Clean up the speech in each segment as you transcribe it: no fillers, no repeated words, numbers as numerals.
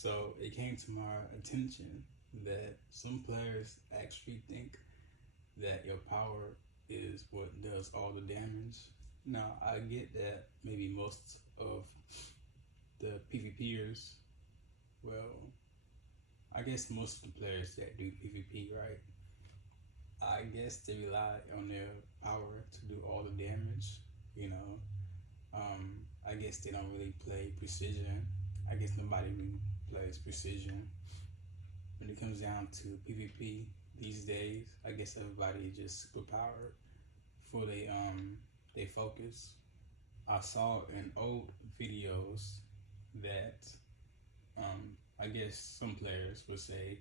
So it came to my attention that some players actually think that your power is what does all the damage. Now I get that maybe most of the PvPers, well, I guess most of the players that do PvP, right? I guess they rely on their power to do all the damage, you know. I guess they don't really play precision. I guess nobody really plays precision. When it comes down to PvP these days, I guess everybody is just super powered for they focus. I saw in old videos that I guess some players would say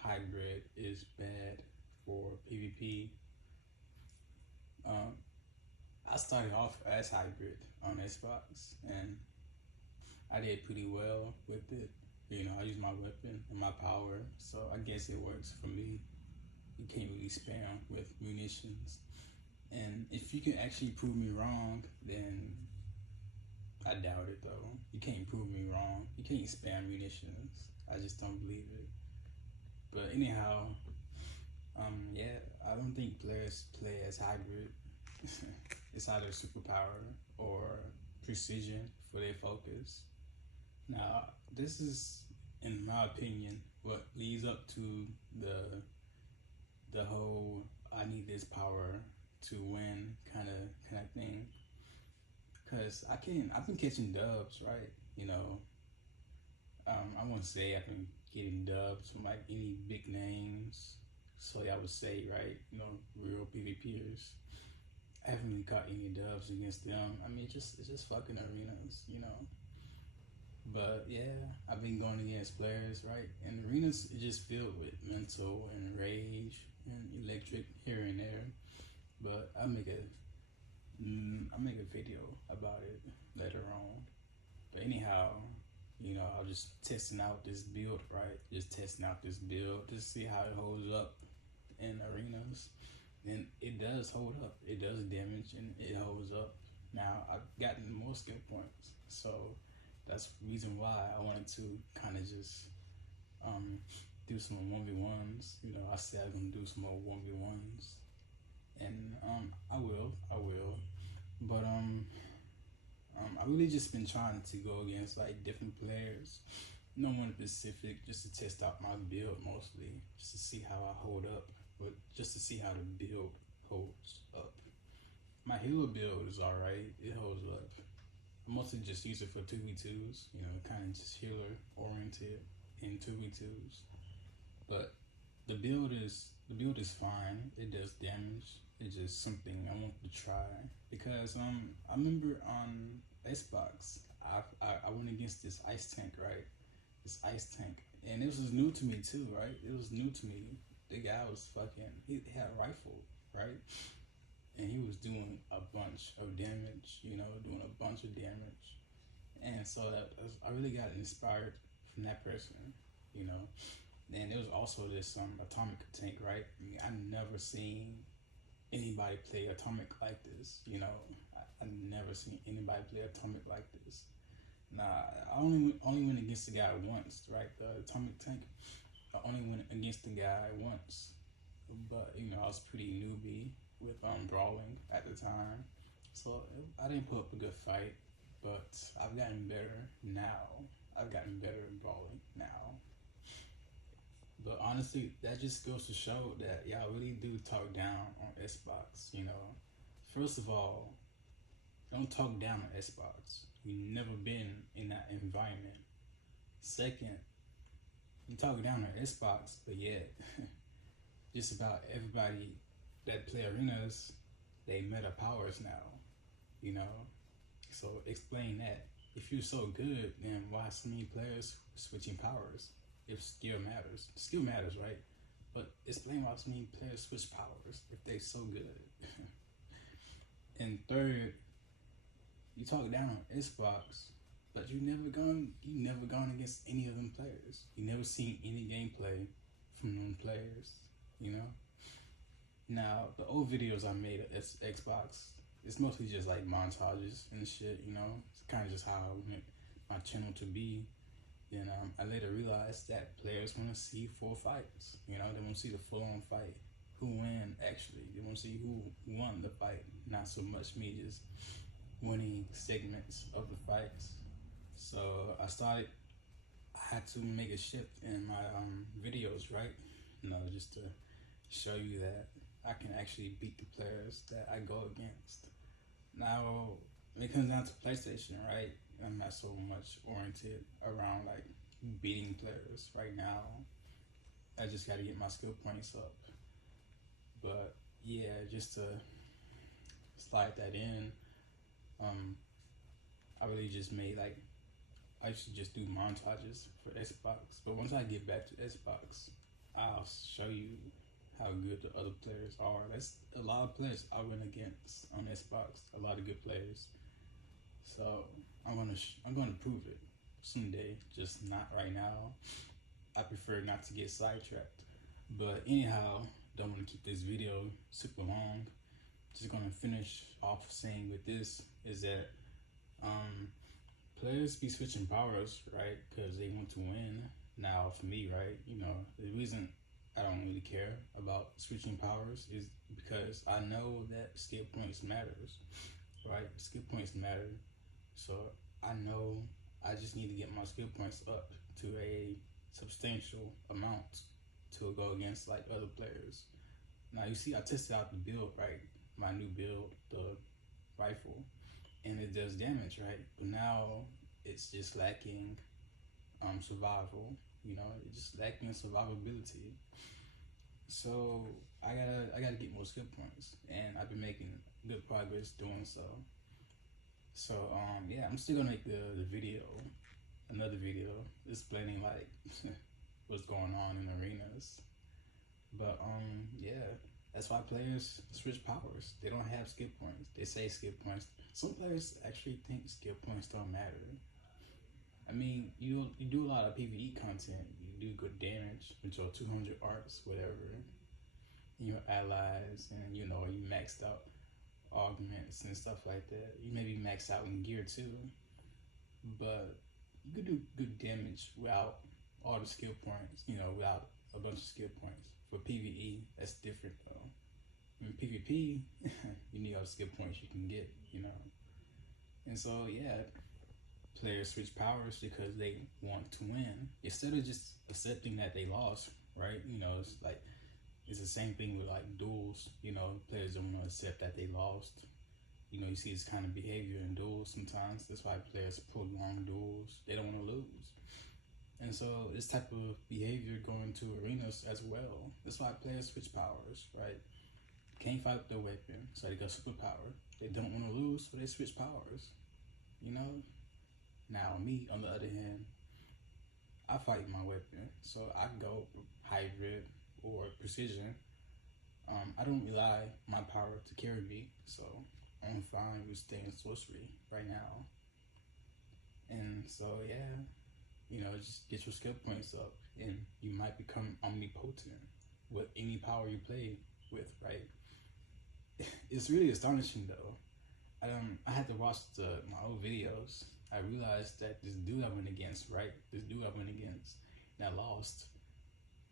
hybrid is bad for PvP. Um, I started off as hybrid on Xbox and I did pretty well with it. You know, I use my weapon and my power, so I guess it works for me. You can't really spam with munitions. And if you can actually prove me wrong, then I doubt it though. You can't prove me wrong. You can't spam munitions. I just don't believe it. But anyhow, yeah, I don't think players play as hybrid. It's either superpower or precision for their focus. Now, this is, in my opinion, what leads up to the whole "I need this power to win" kind of thing. Cause I've been catching dubs, right? You know, I won't say I've been getting dubs from like any big names. So I would say, right, you know, real PvPers. I haven't really caught any dubs against them. I mean, it's just fucking arenas, you know. But yeah, I've been going against players, right? And arenas is just filled with mental and rage and electric here and there. But I'll make a video about it later on. But anyhow, you know, I was just testing out this build, right? Just testing out this build to see how it holds up in arenas. And it does hold up. It does damage and it holds up. Now I've gotten more skill points, so that's the reason why I wanted to kind of just do some 1v1s. You know, I said I'm gonna do some more 1v1s, and I will. But I really just been trying to go against like different players, no one specific, just to test out my build mostly, just to see how I hold up, but just to see how the build holds up. My healer build is alright, it holds up. I mostly just use it for 2v2s, you know, kind of just healer oriented in 2v2s. But the build is fine. It does damage. It's just something I want to try because I remember on Xbox I went against this ice tank, right? This ice tank, and this was new to me too, right? It was new to me. The guy was fucking. He had a rifle, right? And he was doing a bunch of damage. You know, doing a bunch of damage, and so I really got inspired from that person. You know. And there was also this atomic tank, right? I mean, I never seen anybody play atomic like this. You know, I never seen anybody play atomic like this. Nah, I only went against the guy once, right? The atomic tank. I only went against the guy once, but you know I was pretty newbie with brawling at the time, so I didn't put up a good fight. But I've gotten better now. I've gotten better at brawling now. But honestly, that just goes to show that y'all really do talk down on Xbox, you know. First of all, don't talk down on Xbox. You've never been in that environment. Second, you talk down on Xbox, but yet just about everybody that play arenas, they meta powers now, you know. So explain that. If you're so good, then why so many players switching powers? If skill matters, right? But explain why so many players switch powers if they're so good. And third, you talk down on Xbox, but you never gone against any of them players. You never seen any gameplay from them players, you know. Now the old videos I made of Xbox, it's mostly just like montages and shit, you know. It's kind of just how I want my channel to be. And I later realized that players want to see full fights. You know, they want to see the full-on fight. Who win, actually. They want to see who won the fight. Not so much me just winning segments of the fights. So I had to make a shift in my videos, right? You know, just to show you that I can actually beat the players that I go against. Now, when it comes down to PlayStation, right? I'm not so much oriented around like beating players right now. I just got to get my skill points up. But yeah, just to slide that in, I really just made like, I used to just do montages for Xbox. But once I get back to Xbox, I'll show you how good the other players are. That's a lot of players I win against on Xbox. A lot of good players. So I'm gonna prove it someday. Just not right now. I prefer not to get sidetracked. But anyhow, don't want to keep this video super long. Just gonna finish off saying with this is that players be switching powers, right? Because they want to win. Now, for me, right, you know, the reason I don't really care about switching powers is because I know that skill points matters, right? Skill points matter. So I know I just need to get my skill points up to a substantial amount to go against like other players. Now you see, I tested out the build, right? My new build, the rifle, and it does damage, right? But now it's just lacking survival. You know, it's just lacking survivability. So I gotta get more skill points, and I've been making good progress doing so. So yeah, I'm still gonna make the video, another video explaining like what's going on in arenas. But yeah, that's why players switch powers. They don't have skill points. They say skill points. Some players actually think skill points don't matter. I mean, you do a lot of PvE content. You do good damage with your 200 arcs, whatever. Your allies, and you know, you maxed out augments and stuff like that. You maybe max out in gear too, but you could do good damage without all the skill points. You know, without a bunch of skill points. For PvE, that's different though. In PvP, you need all the skill points you can get. You know, and so yeah, players switch powers because they want to win instead of just accepting that they lost. Right? You know, it's like it's the same thing with like duels. You know, players don't want to accept that they lost. You know, you see this kind of behavior in duels sometimes. That's why players prolong duels. They don't want to lose. And so this type of behavior going to arenas as well. That's why players switch powers, right? Can't fight with their weapon, so they got superpower. They don't want to lose, so they switch powers. You know? Now me, on the other hand, I fight my weapon. So I go hybrid or precision. I don't rely my power to carry me, so I'm fine with staying sorcery right now. And so yeah, you know, just get your skill points up, and you might become omnipotent with any power you play with, right? It's really astonishing though. I had to watch my old videos. I realized that this dude I went against, right? This dude I went against and I lost.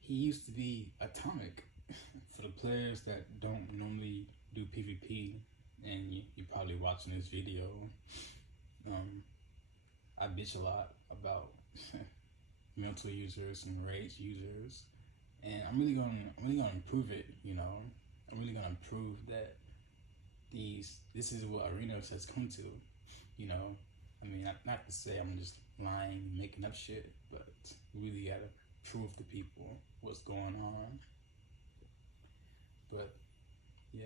He used to be atomic. For the players that don't normally do PvP, and you're probably watching this video, I bitch a lot about mental users and rage users, and I'm really gonna improve it. You know, I'm really gonna prove that this is what arenas has come to. You know, I mean, not to say I'm just lying, making up shit, but really gotta prove to people what's going on. But yeah.